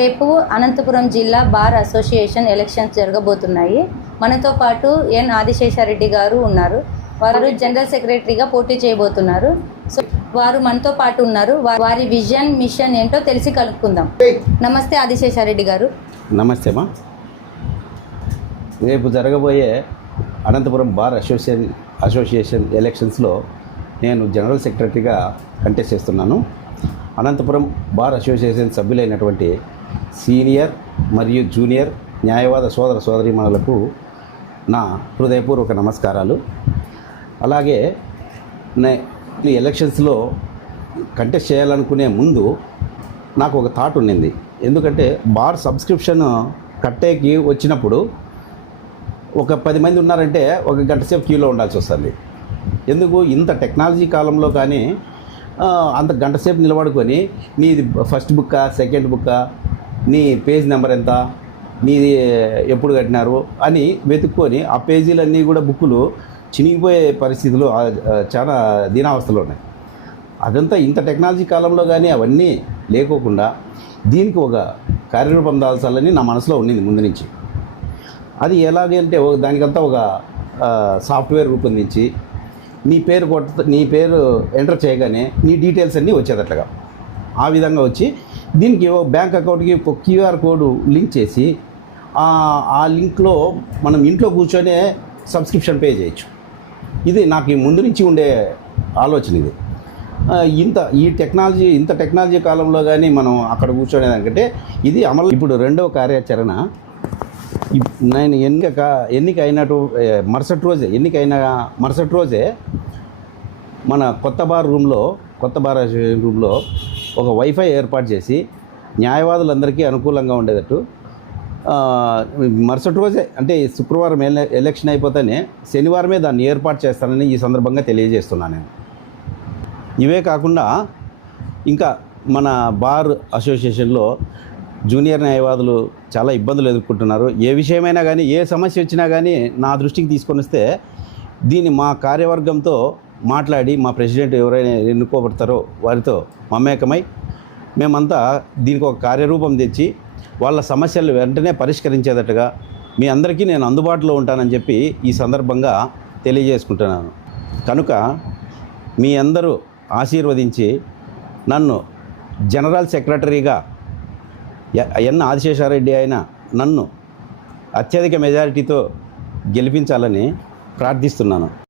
రేపు అనంతపురం జిల్లా bar association elections జరగబోతున్నాయి. మనతో పాటు ఎన్ ఆదిశేషారెడ్డి గారు ఉన్నారు. వారు జనరల్ సెక్రటరీగా పోటీ చేయబోతున్నారు. సో వారు మనతో పాటు ఉన్నారు. వారి విజన్ మిషన్ ఏంటో తెలిసి కలుపుకుందాం. నమస్తే ఆదిశేషారెడ్డి గారు. నమస్తే మా. రేపు జరగబోయే అనంతపురం బార్ అసోసియేషన్ ఎలక్షన్స్లో నేను జనరల్ సెక్రటరీగా కంటెస్ట్ చేస్తున్నాను. అనంతపురం బార్ అసోసియేషన్ సభ్యులైనటువంటి సీనియర్ మరియు జూనియర్ న్యాయవాద సోదర సోదరీమణులకు నా హృదయపూర్వక నమస్కారాలు. అలాగే ఈ ఎలక్షన్స్లో కంటెస్ట్ చేయాలనుకునే ముందు నాకు ఒక థాట్ ఉండింది. ఎందుకంటే బార్ సబ్స్క్రిప్షన్ కట్టేకి వచ్చినప్పుడు ఒక 10 మంది ఉన్నారంటే ఒక గంట సేపు క్యూలో ఉండాల్సి వస్తుంది. ఎందుకు ఇంత టెక్నాలజీ కాలంలో కానీ అంత గంట సేపు నిలబడుకొని నీది ఫస్ట్ బుక్కా సెకండ్ బుక్కా, నీ పేజ్ నెంబర్ ఎంత, నీది ఎప్పుడు కట్టినారు అని వెతుక్కొని ఆ పేజీలన్నీ కూడా బుక్కులు చినిగిపోయే పరిస్థితులు చాలా దీనావస్థలో ఉన్నాయి. అదంతా ఇంత టెక్నాలజీ కాలంలో కానీ అవన్నీ లేకోకుండా దీనికి ఒక కార్యరూపం దాల్చాలని నా మనసులో ఉండింది ముందు నుంచి. అది ఎలాగంటే దానికంతా ఒక సాఫ్ట్వేర్ రూపొందించి నీ పేరు ఎంటర్ చేయగానే నీ డీటెయిల్స్ అన్నీ వచ్చేటట్లుగా ఆ విధంగా వచ్చి దీనికి బ్యాంక్ అకౌంట్కి ఒక క్యూఆర్ కోడ్ లింక్ చేసి ఆ లింక్లో మనం ఇంట్లో కూర్చొనే సబ్స్క్రిప్షన్ పే చేయొచ్చు. ఇది నాకు ముందు నుంచి ఉండే ఆలోచన. ఇది ఇంత టెక్నాలజీ కాలంలో కానీ మనం అక్కడ కూర్చోనేదానికంటే ఇది అమలు. ఇప్పుడు రెండవ కార్యాచరణ, నేను ఎన్నికైన మరుసటి రోజే మన కొత్త బార్ అసోసియేషన్ రూమ్లో ఒక వైఫై ఏర్పాటు చేసి న్యాయవాదులందరికీ అనుకూలంగా ఉండేటట్టు మరుసటి రోజే అంటే శుక్రవారం ఎలక్షన్ అయిపోతేనే శనివారమే దాన్ని ఏర్పాటు చేస్తానని ఈ సందర్భంగా తెలియజేస్తున్నాను నేను. ఇవే కాకుండా ఇంకా మన బార్ అసోసియేషన్లో జూనియర్ న్యాయవాదులు చాలా ఇబ్బందులు ఎదుర్కొంటున్నారు. ఏ విషయమైనా కానీ ఏ సమస్య వచ్చినా కానీ నా దృష్టికి తీసుకొని వస్తే దీన్ని మా కార్యవర్గంతో మాట్లాడి మా ప్రెసిడెంట్ ఎవరైనా ఎన్నుకోబడతారో వారితో మమేకమై మేమంతా దీనికి ఒక కార్యరూపం తెచ్చి వాళ్ళ సమస్యలు వెంటనే పరిష్కరించేటట్టుగా మీ అందరికీ నేను అందుబాటులో ఉంటానని చెప్పి ఈ సందర్భంగా తెలియజేసుకుంటున్నాను. కనుక మీ అందరూ ఆశీర్వదించి నన్ను జనరల్ సెక్రటరీగా ఎన్ ఆదిశేషారెడ్డి అయిన నన్ను అత్యధిక మెజారిటీతో గెలిపించాలని ప్రార్థిస్తున్నాను.